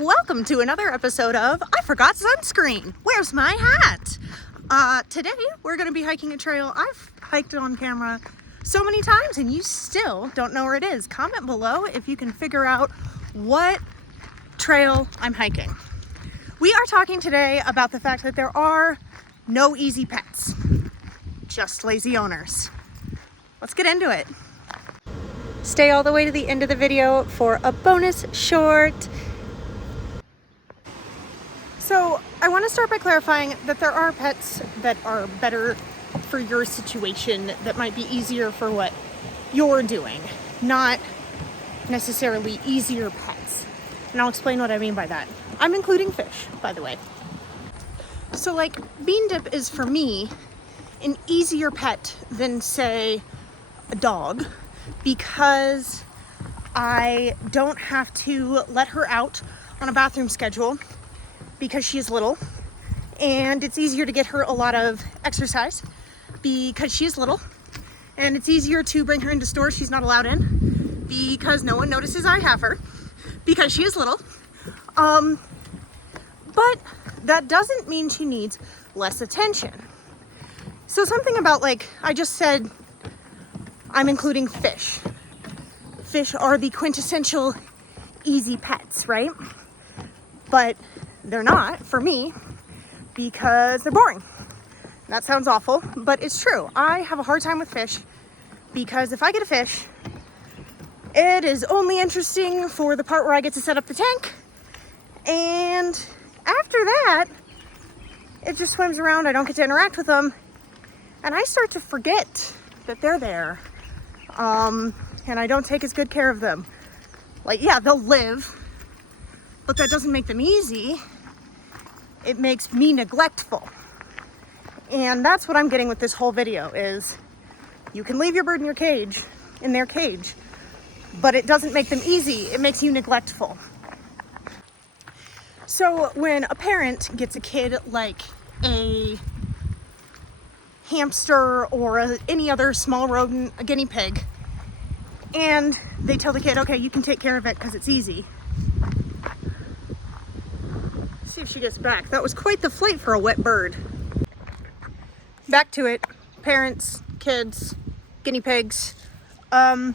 Welcome to another episode of I Forgot Sunscreen. Where's my hat? Today we're going to be hiking a trail I've hiked on camera so many times and you still don't know where it is. Comment below if you can figure out what trail I'm hiking. We are talking today about the fact that there are no easy pets, just lazy owners. Let's get into it. Stay all the way to the end of the video for a bonus short. So I want to start by clarifying that there are pets that are better for your situation, that might be easier for what you're doing, not necessarily easier pets. And I'll explain what I mean by that. I'm including fish, by the way. So like bean dip is for me an easier pet than say a dog, because I don't have to let her out on a bathroom schedule because she's little, and it's easier to get her a lot of exercise because she's little, and it's easier to bring her into stores she's not allowed in because no one notices I have her because she is little. But that doesn't mean she needs less attention. So something about, like I just said, I'm including fish. Fish are the quintessential easy pets, right? But they're not for me because they're boring. That sounds awful, but it's true. I have a hard time with fish because if I get a fish, it is only interesting for the part where I get to set up the tank. And after that, it just swims around. I don't get to interact with them. And I start to forget that they're there. And I don't take as good care of them. Like, yeah, they'll live, but that doesn't make them easy. It makes me neglectful. And that's what I'm getting with this whole video is you can leave your bird in their cage, but it doesn't make them easy. It makes you neglectful. So when a parent gets a kid like a hamster or any other small rodent, a guinea pig, and they tell the kid, okay, you can take care of it because it's easy. See if she gets back. That was quite the flight for a wet bird. Back to it. Parents, kids, guinea pigs. What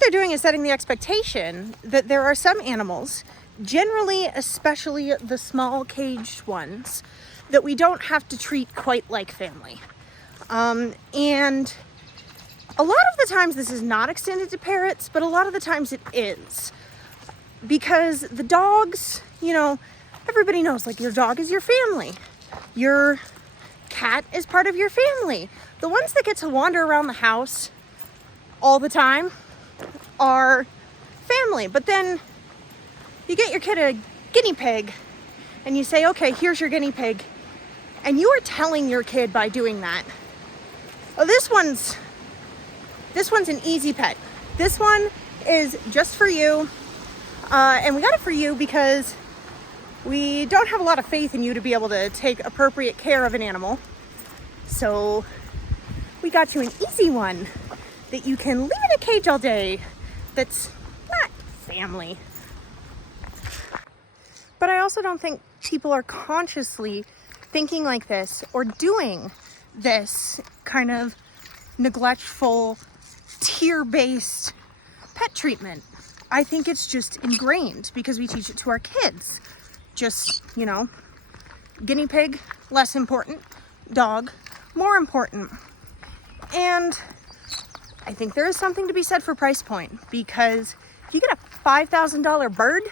they're doing is setting the expectation that there are some animals, generally, especially the small caged ones, that we don't have to treat quite like family. And a lot of the times this is not extended to parrots, but a lot of the times it is. Because the dogs, you know, everybody knows, like, your dog is your family. Your cat is part of your family. The ones that get to wander around the house all the time are family. But then you get your kid a guinea pig and you say, okay, here's your guinea pig. And you are telling your kid by doing that, oh, this one's an easy pet. This one is just for you. And we got it for you because we don't have a lot of faith in you to be able to take appropriate care of an animal. So we got you an easy one that you can leave in a cage all day that's not family. But I also don't think people are consciously thinking like this or doing this kind of neglectful, tier-based pet treatment. I think it's just ingrained because we teach it to our kids. Just, you know, guinea pig, less important. Dog, more important. And I think there is something to be said for price point, because if you get a $5,000 bird,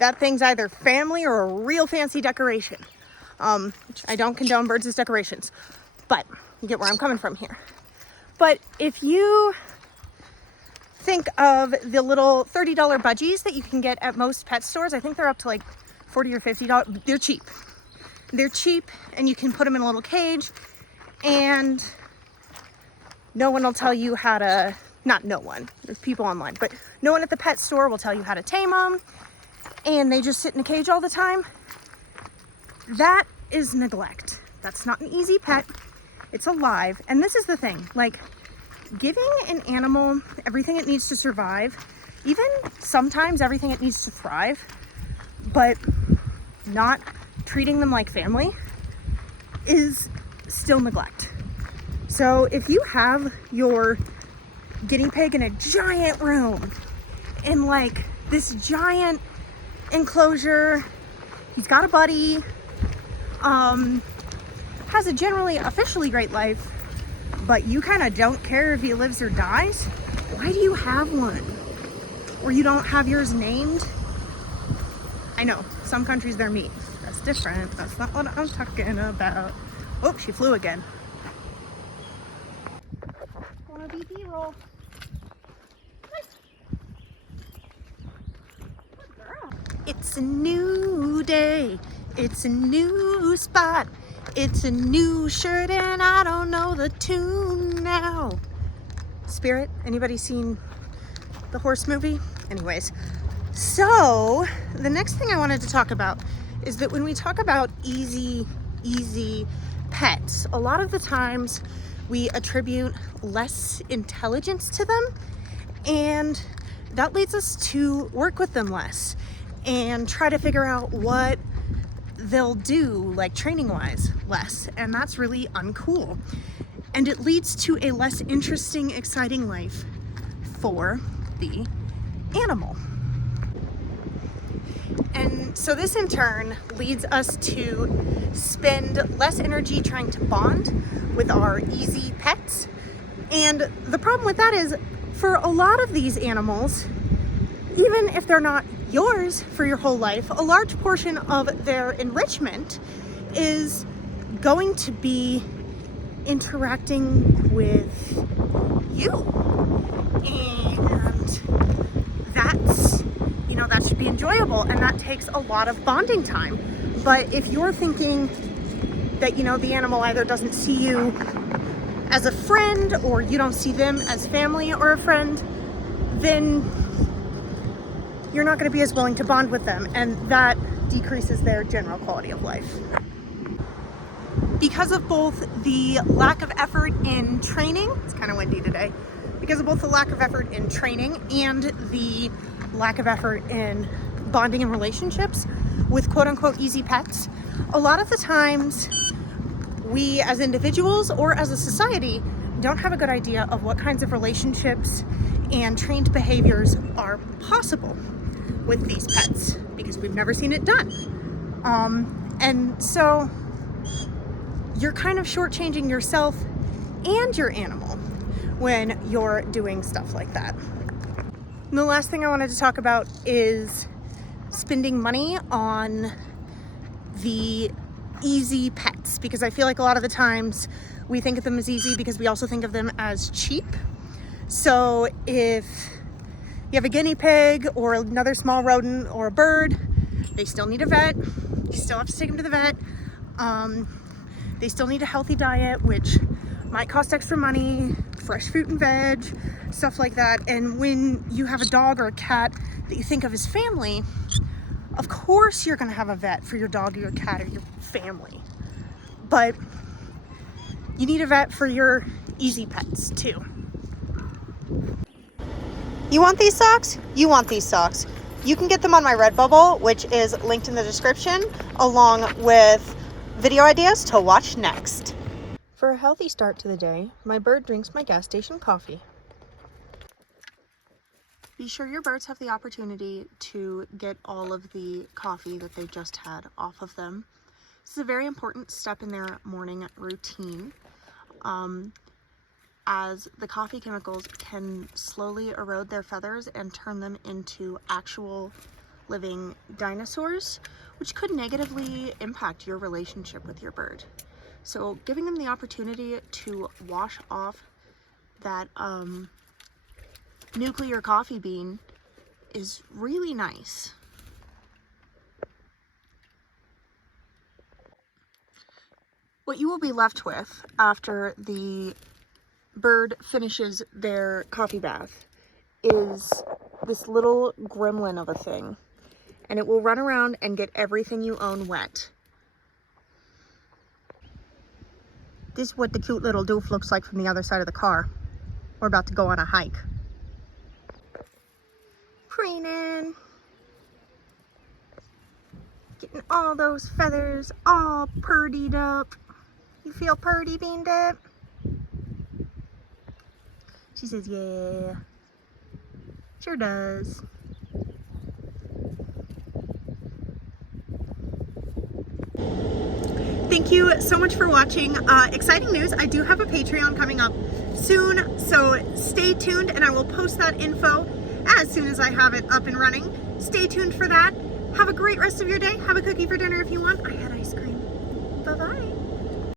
that thing's either family or a real fancy decoration. Which I don't condone birds as decorations, but you get where I'm coming from here. But if you think of the little $30 budgies that you can get at most pet stores, I think they're up to like $40 or $50. They're cheap. They're cheap, and you can put them in a little cage, and no one will tell you how to, not no one, there's people online, but no one at the pet store will tell you how to tame them, and they just sit in a cage all the time. That is neglect. That's not an easy pet. It's alive. And this is the thing, like, giving an animal everything it needs to survive even sometimes everything it needs to thrive, but not treating them like family is still neglect. So if you have your guinea pig in a giant room, in like this giant enclosure, he's got a buddy, has a generally officially great life, but you kind of don't care if he lives or dies, why do you have one? Or you don't have yours named? I know, some countries they're meat. That's different. That's not what I'm talking about. Oh, she flew again. Wanna be B-roll. It's a new day. It's a new spot. It's a new shirt and I don't know the tune now. Spirit, anybody seen the horse movie? Anyways, so the next thing I wanted to talk about is that when we talk about easy pets, a lot of the times we attribute less intelligence to them, and that leads us to work with them less and try to figure out what they'll do, like training wise, less, and that's really uncool, and it leads to a less interesting, exciting life for the animal. And so this in turn leads us to spend less energy trying to bond with our easy pets. And the problem with that is, for a lot of these animals, even if they're not yours for your whole life, a large portion of their enrichment is going to be interacting with you. And that's, that should be enjoyable, and that takes a lot of bonding time. But if you're thinking that, the animal either doesn't see you as a friend or you don't see them as family or a friend, then you're not going to be as willing to bond with them, and that decreases their general quality of life. Because of both the lack of effort in training, it's kind of windy today, because of both the lack of effort in training and the lack of effort in bonding and relationships with quote-unquote easy pets, a lot of the times we as individuals or as a society don't have a good idea of what kinds of relationships and trained behaviors are possible with these pets, because we've never seen it done. And so you're kind of shortchanging yourself and your animal when you're doing stuff like that. And the last thing I wanted to talk about is spending money on the easy pets, because I feel like a lot of the times we think of them as easy because we also think of them as cheap. So if you have a guinea pig or another small rodent or a bird, they still need a vet. You still have to take them to the vet. They still need a healthy diet, which might cost extra money, fresh fruit and veg, stuff like that. And when you have a dog or a cat that you think of as family, of course you're gonna have a vet for your dog or your cat or your family. But you need a vet for your easy pets too. You want these socks? You want these socks. You can get them on my Redbubble, which is linked in the description, along with video ideas to watch next. For a healthy start to the day, my bird drinks my gas station coffee. Be sure your birds have the opportunity to get all of the coffee that they just had off of them. This is a very important step in their morning routine, as the coffee chemicals can slowly erode their feathers and turn them into actual living dinosaurs, which could negatively impact your relationship with your bird. So giving them the opportunity to wash off that nuclear coffee bean is really nice. What you will be left with after the bird finishes their coffee bath is this little gremlin of a thing, and it will run around and get everything you own wet. This is what the cute little doof looks like from the other side of the car. We're about to go on a hike. training. Getting all those feathers all purdied up. You feel purdy, Bean Dip? She says, yeah. Sure does. Thank you so much for watching. Exciting news, I do have a Patreon coming up soon, so stay tuned and I will post that info as soon as I have it up and running. Stay tuned for that. Have a great rest of your day. Have a cookie for dinner if you want. I had ice cream. Bye-bye.